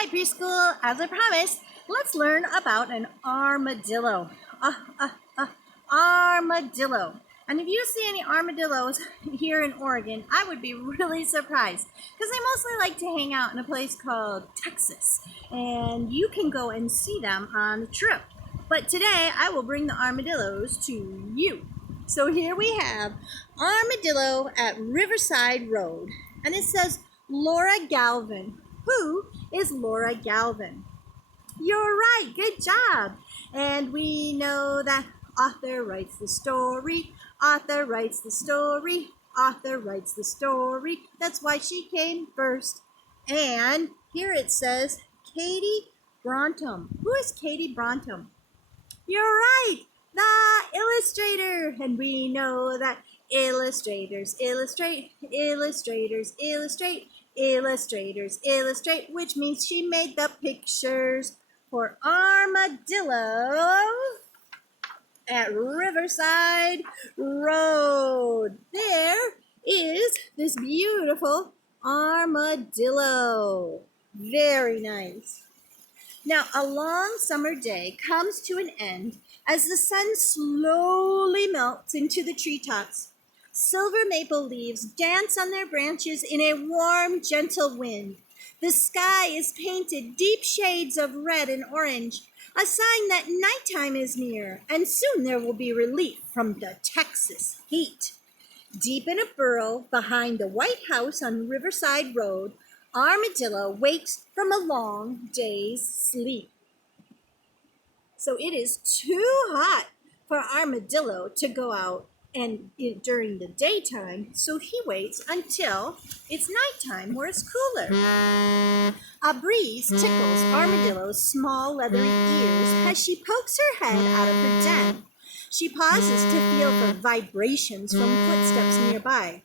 Hi preschool, as I promised, let's learn about an armadillo. Armadillo. And if you see any armadillos here in Oregon, I would be really surprised because they mostly like to hang out in a place called Texas. And you can go and see them on the trip. But today I will bring the armadillos to you. So here we have Armadillo at Riverside Road. And it says Laura Galvin. Who is Laura Galvin? You're right, good job. And we know that author writes the story, author writes the story, author writes the story. That's why she came first. And here it says Katie Brontum. Who is Katie Brontum? You're right, the illustrator. And we know that illustrators illustrate, illustrators illustrate, illustrators illustrate, which means she made the pictures for Armadillo at Riverside Road. There is this beautiful armadillo. Very nice. Now, a long summer day comes to an end as the sun slowly melts into the treetops. Silver maple leaves dance on their branches in a warm, gentle wind. The sky is painted deep shades of red and orange, a sign that nighttime is near, and soon there will be relief from the Texas heat. Deep in a burrow behind the White House on Riverside Road, Armadillo wakes from a long day's sleep. So it is too hot for Armadillo to go out and during the daytime, so he waits until it's nighttime where it's cooler. A breeze tickles Armadillo's small leathery ears as she pokes her head out of her den. She pauses to feel for vibrations from footsteps nearby.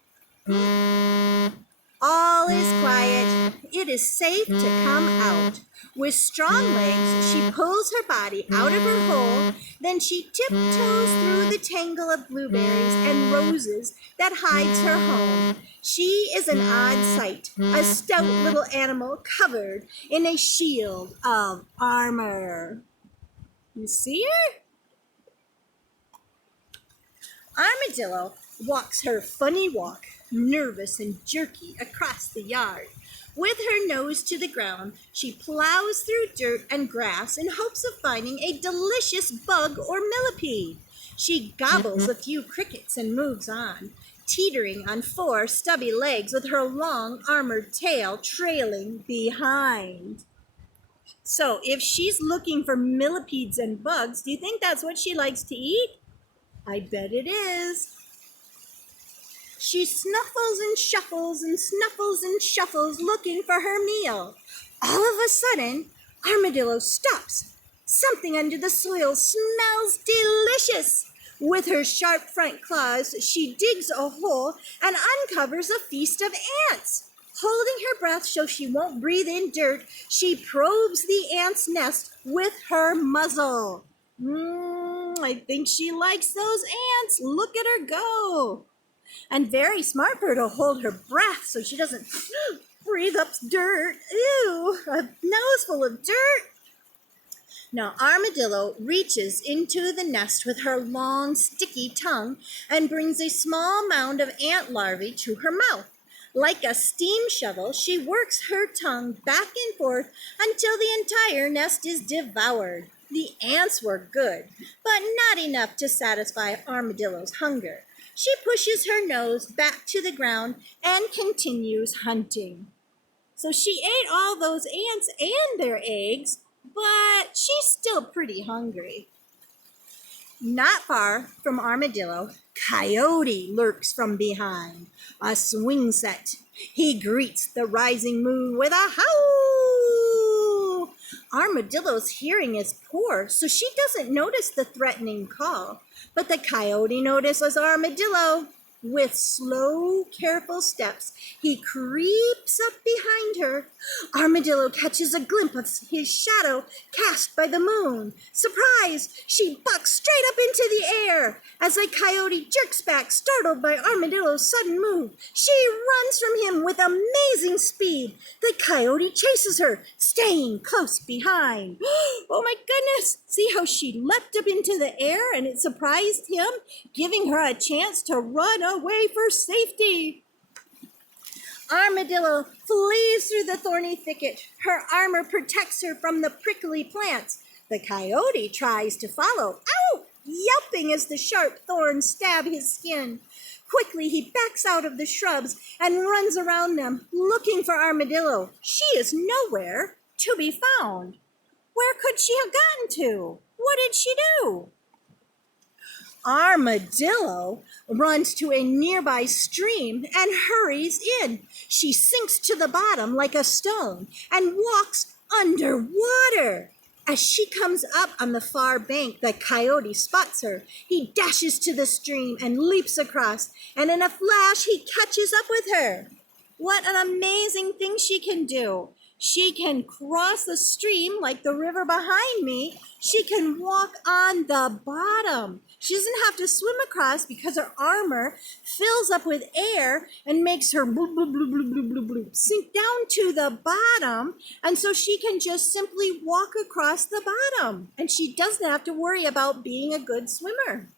All is quiet. It is safe to come out. With strong legs, she pulls her body out of her hole. Then she tiptoes through the tangle of blueberries and roses that hides her home. She is an odd sight, a stout little animal covered in a shield of armor. You see her? Armadillo walks her funny walk, nervous and jerky, across the yard. With her nose to the ground, she plows through dirt and grass in hopes of finding a delicious bug or millipede. She gobbles a few crickets and moves on, teetering on four stubby legs with her long armored tail trailing behind. So if she's looking for millipedes and bugs, do you think that's what she likes to eat? I bet it is. She snuffles and shuffles and snuffles and shuffles looking for her meal. All of a sudden, Armadillo stops. Something under the soil smells delicious. With her sharp front claws, she digs a hole and uncovers a feast of ants. Holding her breath so she won't breathe in dirt, she probes the ant's nest with her muzzle. I think she likes those ants. Look at her go. And very smart for her to hold her breath so she doesn't breathe up dirt. Ew, a nose full of dirt. Now Armadillo reaches into the nest with her long, sticky tongue and brings a small mound of ant larvae to her mouth. Like a steam shovel, she works her tongue back and forth until the entire nest is devoured. The ants were good, but not enough to satisfy Armadillo's hunger. She pushes her nose back to the ground and continues hunting. So she ate all those ants and their eggs, but she's still pretty hungry. Not far from Armadillo, Coyote lurks from behind, a swing set. He greets the rising moon with a howl. Armadillo's hearing is poor, so she doesn't notice the threatening call. But the coyote notices Armadillo. With slow, careful steps, he creeps up behind her. Armadillo catches a glimpse of his shadow cast by the moon. Surprised, she bucks straight up into the air. As a coyote jerks back, startled by Armadillo's sudden move, she runs from him with amazing speed. The coyote chases her, staying close behind. Oh my goodness! See how she leapt up into the air and it surprised him, giving her a chance to run away for safety. Armadillo flees through the thorny thicket. Her armor protects her from the prickly plants. The coyote tries to follow, ow! Yelping as the sharp thorns stab his skin. Quickly, he backs out of the shrubs and runs around them, looking for Armadillo. She is nowhere to be found. Where could she have gotten to? What did she do? Armadillo runs to a nearby stream and hurries in. She sinks to the bottom like a stone and walks underwater. As she comes up on the far bank, the coyote spots her. He dashes to the stream and leaps across, and in a flash, he catches up with her. What an amazing thing she can do. She can cross the stream like the river behind me. She can walk on the bottom. She doesn't have to swim across because her armor fills up with air and makes her bloop, bloop, bloop, bloop, bloop, bloop, bloop, sink down to the bottom. And so she can just simply walk across the bottom. And she doesn't have to worry about being a good swimmer.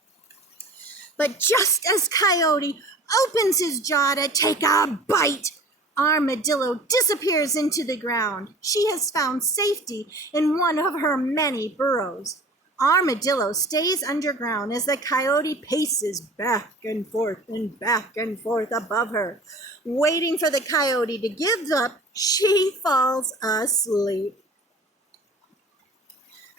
But just as Coyote opens his jaw to take a bite, Armadillo disappears into the ground. She has found safety in one of her many burrows. Armadillo stays underground as the coyote paces back and forth above her. Waiting for the coyote to give up, she falls asleep.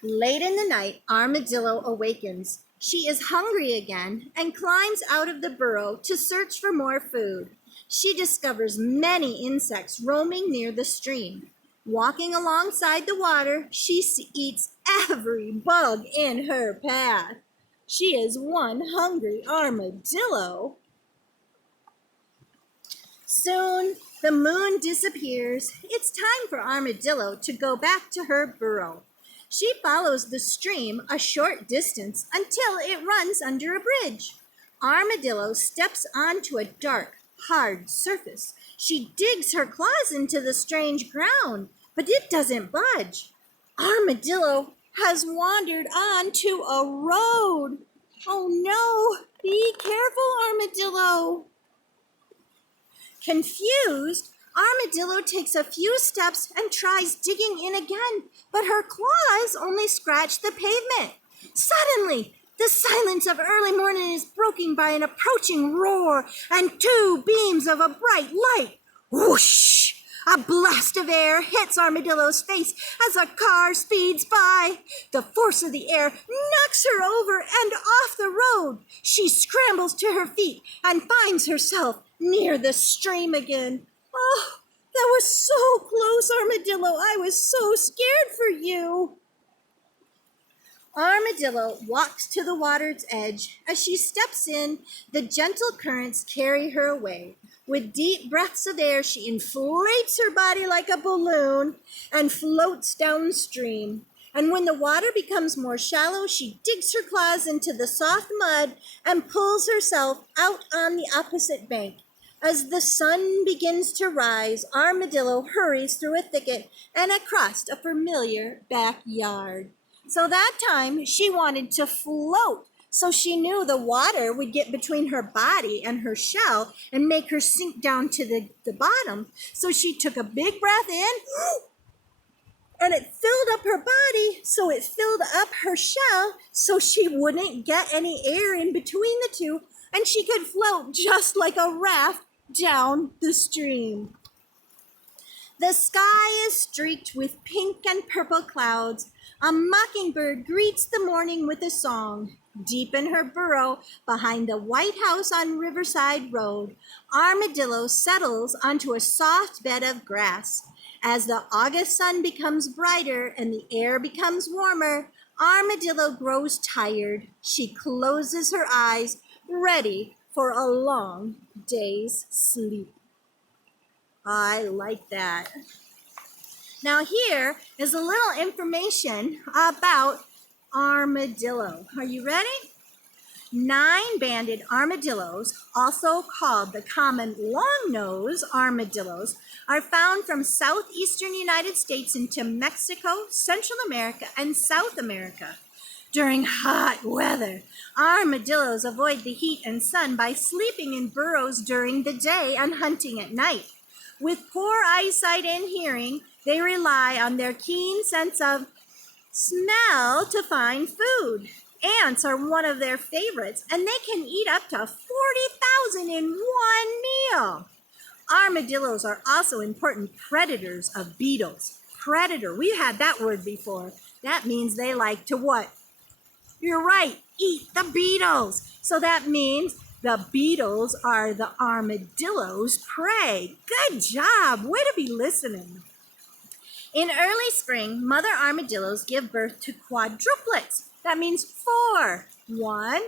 Late in the night, Armadillo awakens. She is hungry again and climbs out of the burrow to search for more food. She discovers many insects roaming near the stream. Walking alongside the water, she eats every bug in her path. She is one hungry armadillo. Soon, the moon disappears. It's time for Armadillo to go back to her burrow. She follows the stream a short distance until it runs under a bridge. Armadillo steps onto a dark, hard surface. She digs her claws into the strange ground, but it doesn't budge. Armadillo has wandered onto a road. Oh no, be careful, Armadillo. Confused, Armadillo takes a few steps and tries digging in again, but her claws only scratch the pavement. Suddenly, the silence of early morning is broken by an approaching roar and two beams of a bright light. Whoosh! A blast of air hits Armadillo's face as a car speeds by. The force of the air knocks her over and off the road. She scrambles to her feet and finds herself near the stream again. Oh, that was so close, Armadillo. I was so scared for you. Armadillo walks to the water's edge. As she steps in, the gentle currents carry her away. With deep breaths of air, she inflates her body like a balloon and floats downstream. And when the water becomes more shallow, she digs her claws into the soft mud and pulls herself out on the opposite bank. As the sun begins to rise, Armadillo hurries through a thicket and across a familiar backyard. So that time, she wanted to float. So she knew the water would get between her body and her shell and make her sink down to the bottom. So she took a big breath in, and it filled up her body, so it filled up her shell, so she wouldn't get any air in between the two, and she could float just like a raft down the stream. The sky is streaked with pink and purple clouds. A mockingbird greets the morning with a song. Deep in her burrow, behind the White House on Riverside Road, Armadillo settles onto a soft bed of grass. As the August sun becomes brighter and the air becomes warmer, Armadillo grows tired. She closes her eyes, ready for a long day's sleep. I like that. Now here is a little information about armadillo. Are you ready? 9-banded armadillos, also called the common long-nosed armadillos, are found from southeastern United States into Mexico, Central America, and South America. During hot weather, armadillos avoid the heat and sun by sleeping in burrows during the day and hunting at night. With poor eyesight and hearing, they rely on their keen sense of smell to find food. Ants are one of their favorites, and they can eat up to 40,000 in one meal. Armadillos are also important predators of beetles. Predator, we had that word before. That means they like to what? You're right, eat the beetles. So that means the beetles are the armadillo's prey. Good job, way to be listening. In early spring, mother armadillos give birth to quadruplets. That means 4. 1,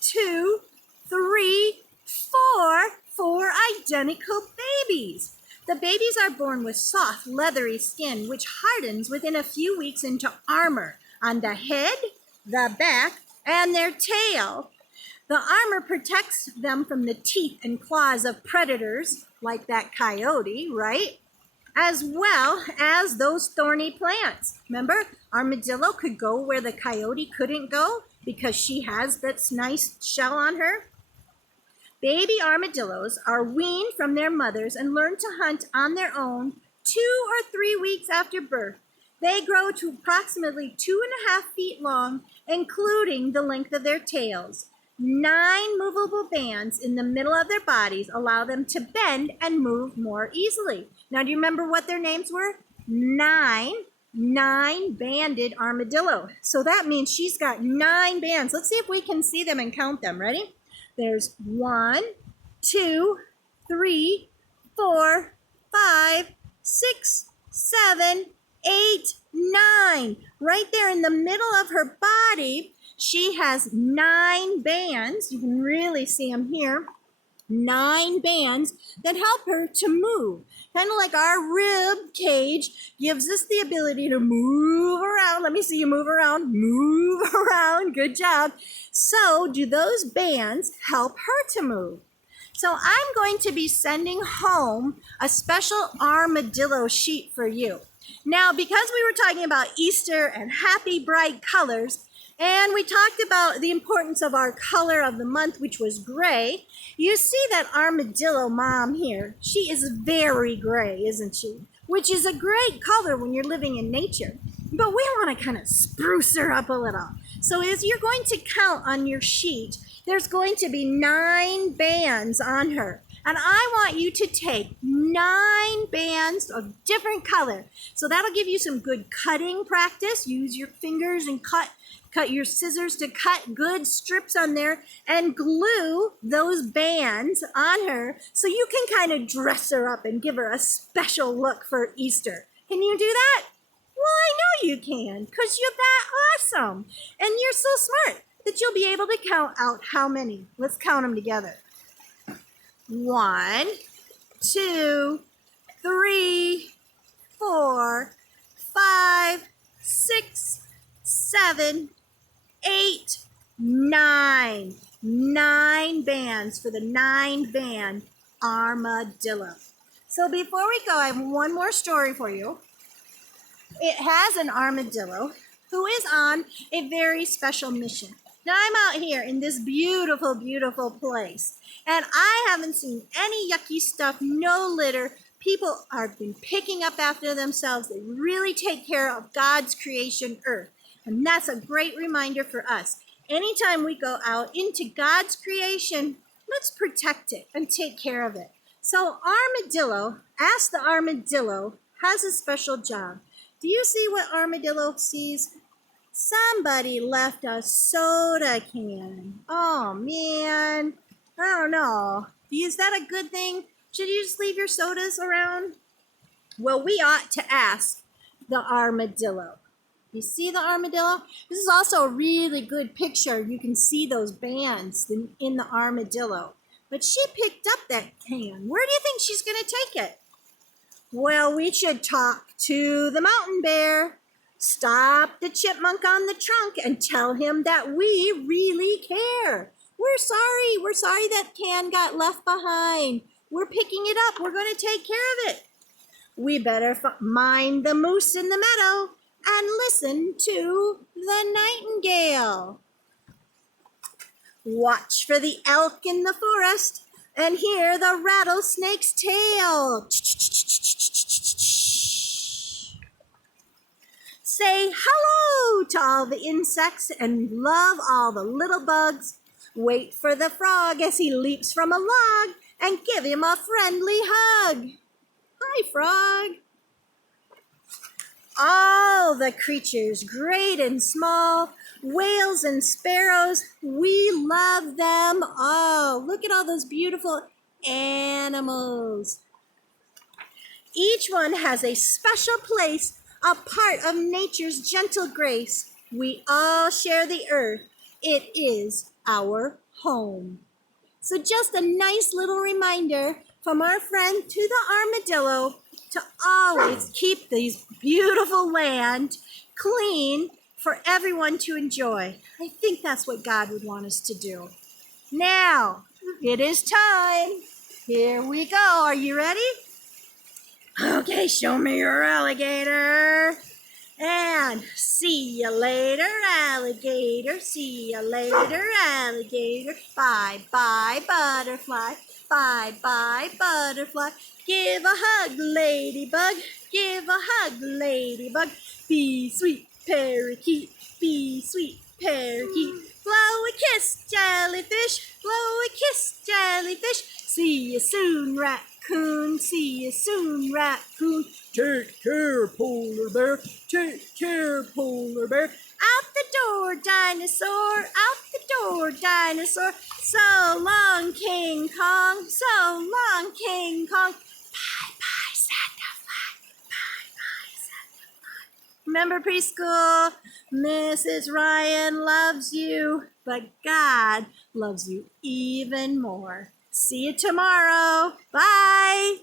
2, 3, 4. 4 identical babies. The babies are born with soft, leathery skin, which hardens within a few weeks into armor on the head, the back, and their tail. The armor protects them from the teeth and claws of predators, like that coyote, right? As well as those thorny plants. Remember, armadillo could go where the coyote couldn't go because she has that nice shell on her. Baby armadillos are weaned from their mothers and learn to hunt on their own 2 or 3 weeks after birth. They grow to approximately 2.5 feet long, including the length of their tails. 9 movable bands in the middle of their bodies allow them to bend and move more easily. Now, do you remember what their names were? 9-banded armadillo. So that means she's got 9 bands. Let's see if we can see them and count them. Ready? There's 1, 2, 3, 4, 5, 6, 7, 8, 9. Right there in the middle of her body, she has 9 bands. You can really see them here. 9 bands that help her to move. Kind of like our rib cage gives us the ability to move around. Let me see you move around. Move around. Good job. So do those bands help her to move? So I'm going to be sending home a special armadillo sheet for you. Now, because we were talking about Easter and happy bright colors, and we talked about the importance of our color of the month, which was gray, you see that armadillo mom here. She is very gray, isn't she? Which is a great color when you're living in nature. But we want to kind of spruce her up a little. So as you're going to count on your sheet, there's going to be 9 bands on her. And I want you to take 9 bands of different color. So that'll give you some good cutting practice. Use your fingers and cut your scissors to cut good strips on there and glue those bands on her so you can kind of dress her up and give her a special look for Easter. Can you do that? Well, I know you can because you're that awesome. And you're so smart that you'll be able to count out how many. Let's count them together. 1, 2, 3, 4, 5, 6, 7, 8, 9. 9 bands for the 9-band armadillo. So before we go, I have one more story for you. It has an armadillo who is on a very special mission. Now I'm out here in this beautiful, beautiful place, and I haven't seen any yucky stuff, no litter. People have been picking up after themselves. They really take care of God's creation, earth. And that's a great reminder for us. Anytime we go out into God's creation, let's protect it and take care of it. So Armadillo, Ask the Armadillo, has a special job. Do you see what Armadillo sees? Somebody left a soda can. Oh, man. I don't know. Is that a good thing? Should you just leave your sodas around? Well, we ought to ask the armadillo. You see the armadillo? This is also a really good picture. You can see those bands in the armadillo. but she picked up that can. Where do you think she's going to take it? Well, we should talk to the mountain bear. Stop the chipmunk on the trunk and tell him that we really care. We're sorry that can got left behind. We're picking it up. We're going to take care of it. We better mind the moose in the meadow and listen to the nightingale. Watch for the elk in the forest and hear the rattlesnake's tail. Say hello to all the insects and love all the little bugs. Wait for the frog as he leaps from a log and give him a friendly hug. Hi, frog. All the creatures, great and small, whales and sparrows, we love them all. Look at all those beautiful animals. Each one has a special place, a part of nature's gentle grace. We all share the earth. It is our home. So just a nice little reminder from our friend to the armadillo to always keep this beautiful land clean for everyone to enjoy. I think that's what God would want us to do. Now, it is time. Here we go. Are you ready? Okay, show me your alligator. And see you later, alligator. See you later, alligator. Bye-bye, butterfly. Bye-bye, butterfly. Give a hug, ladybug. Give a hug, ladybug. Be sweet, parakeet. Be sweet, parakeet. Blow a kiss, jellyfish. Blow a kiss, jellyfish. See you soon, raccoon. See you soon, raccoon. Take care, polar bear. Take care, polar bear. Out the door, dinosaur. Out the door, dinosaur. So long, King Kong. So long, King Kong. Bye-bye, Santa Fly. Bye-bye, Santa Fly. Remember preschool? Mrs. Ryan loves you, but God loves you even more. See you tomorrow. Bye.